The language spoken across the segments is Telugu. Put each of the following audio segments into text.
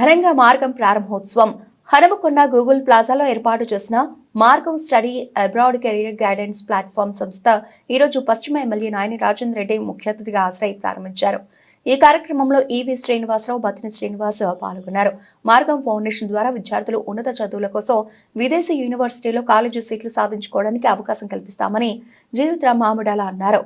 ఘనంగా మార్గం ప్రారంభోత్సవం హనుమకొండ గూగుల్ ప్లాజాలో ఏర్పాటు చేసిన మార్గం study abroad career guidance platform సంస్థ ఈరోజు పశ్చిమ ఎమ్మెల్యే నాయని రాజేంద్ర రెడ్డి ముఖ్య అతిథిగా హాజరై ప్రారంభించారు. ఈ కార్యక్రమంలో ఈవి శ్రీనివాసరావు, బతిని శ్రీనివాస్ పాల్గొన్నారు. మార్గం ఫౌండేషన్ ద్వారా విద్యార్థులు ఉన్నత చదువుల కోసం విదేశీ యూనివర్సిటీలో కాలేజీ సీట్లు సాధించుకోవడానికి అవకాశం కల్పిస్తామని జీవితరాం మామిడాల అన్నారు.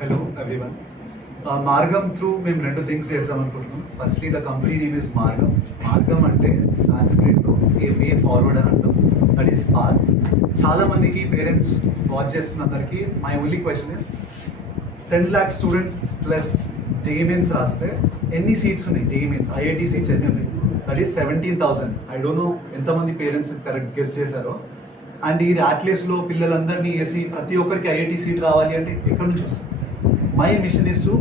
Hello everyone. Margam through మేము రెండు థింగ్స్ చేద్దాం అనుకుంటున్నాం. Firstly the company name is మార్గం. మార్గం అంటే సాంస్క్రిట్లో ఏ వే ఫార్వర్డ్ అని అర్థం. That is path. చాలా మందికి పేరెంట్స్ వాచ్ చేస్తున్న అందరికీ my only question is 10 lakh students plus JEE mains రాస్తే ఎన్ని సీట్స్ ఉన్నాయి? జేఈ మెయిన్స్ ఐఐటి సీట్స్ ఎన్ని ఉన్నాయి? That is 17,000. I don't know ఎంతమంది పేరెంట్స్ కరెక్ట్ గెస్ చేశారో. అండ్ ఈ ర్యాట్ రేస్లో పిల్లలందరినీ వేసి ప్రతి ఒక్కరికి ఐఐటి సీట్ రావాలి అంటే ఎక్కడి నుంచి వస్తుంది? My mission is to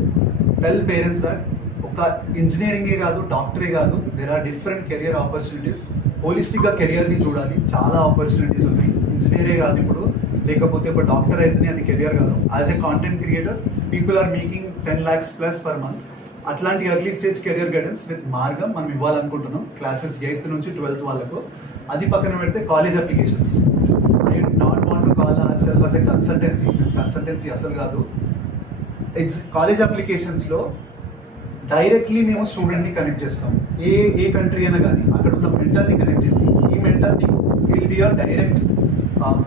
tell parents that ఒక ఇంజనీరింగే కాదు, డాక్టరే కాదు, there are different career opportunities. హోలిస్టిక్గా కెరియర్ని చూడాలి. చాలా ఆపర్చునిటీస్ ఉన్నాయి. ఇంజనీరే కాదు ఇప్పుడు, లేకపోతే ఒక డాక్టర్ అయితేనే అది కెరియర్ కాదు. As a content creator people are making 10 lakhs plus per month. అట్లాంటి early stage career guidance with Margam మనం ఇవ్వాలనుకుంటున్నాం. క్లాసెస్ 8th నుంచి 12th వాళ్ళకు. అది పక్కన పెడితే college applications. I not want to call our self as a consultancy అసలు కాదు. కాలేజ్ అప్లికేషన్స్లో డైరెక్ట్లీ మేము స్టూడెంట్ని కనెక్ట్ చేస్తాం. ఏ కంట్రీ అయినా కానీ అక్కడ ఉన్న మెంటర్ని కనెక్ట్ చేసి ఈ మెంటర్ నీకు will be your direct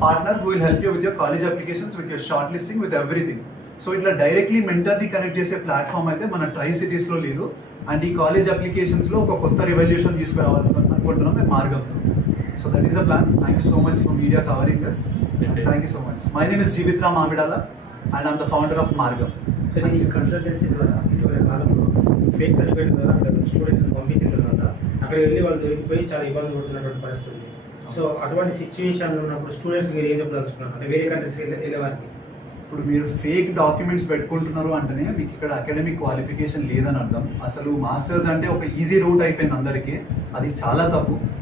partner who will help you with your college applications, with your short listing, with everything. So ఇట్లా డైరెక్ట్లీ మెంటర్ని కనెక్ట్ చేసే ప్లాట్ఫామ్ అయితే మన ట్రై సిటీస్లో లేదు. అండ్ ఈ కాలేజ్ అప్లికేషన్స్లో ఒక కొత్త రెవల్యూషన్ తీసుకురావాలి అనుకుంటున్నాం మేము మార్గంతో. So that is the plan. Thank you so much for media covering this. Thank you so much. My name is Jeevitharam Mamidala and I'm the founder of Margam. So ఈ కన్సల్టెన్సీ ద్వారా ఇటీవల కాలంలో ఫేక్ సర్టిఫికేట్ ద్వారా అక్కడ స్టూడెంట్స్ పంపించిన తర్వాత అక్కడ వెళ్ళి వాళ్ళు దొరికిపోయి చాలా ఇబ్బంది పడుతున్నటువంటి పరిస్థితి. సో అటువంటి సిచ్యువేషన్లో ఉన్నప్పుడు స్టూడెంట్స్ మీరు ఏం చెప్పదలుచుకున్నారు అంటే వేరే కంట్రీస్ వెళ్ళే వారికి? ఇప్పుడు మీరు ఫేక్ డాక్యుమెంట్స్ పెట్టుకుంటున్నారు అంటేనే మీకు ఇక్కడ అకాడమిక్ క్వాలిఫికేషన్ లేదని అర్థం. అసలు మాస్టర్స్ అంటే ఒక ఈజీ రూట్ అయిపోయింది అందరికీ. అది చాలా తప్పు.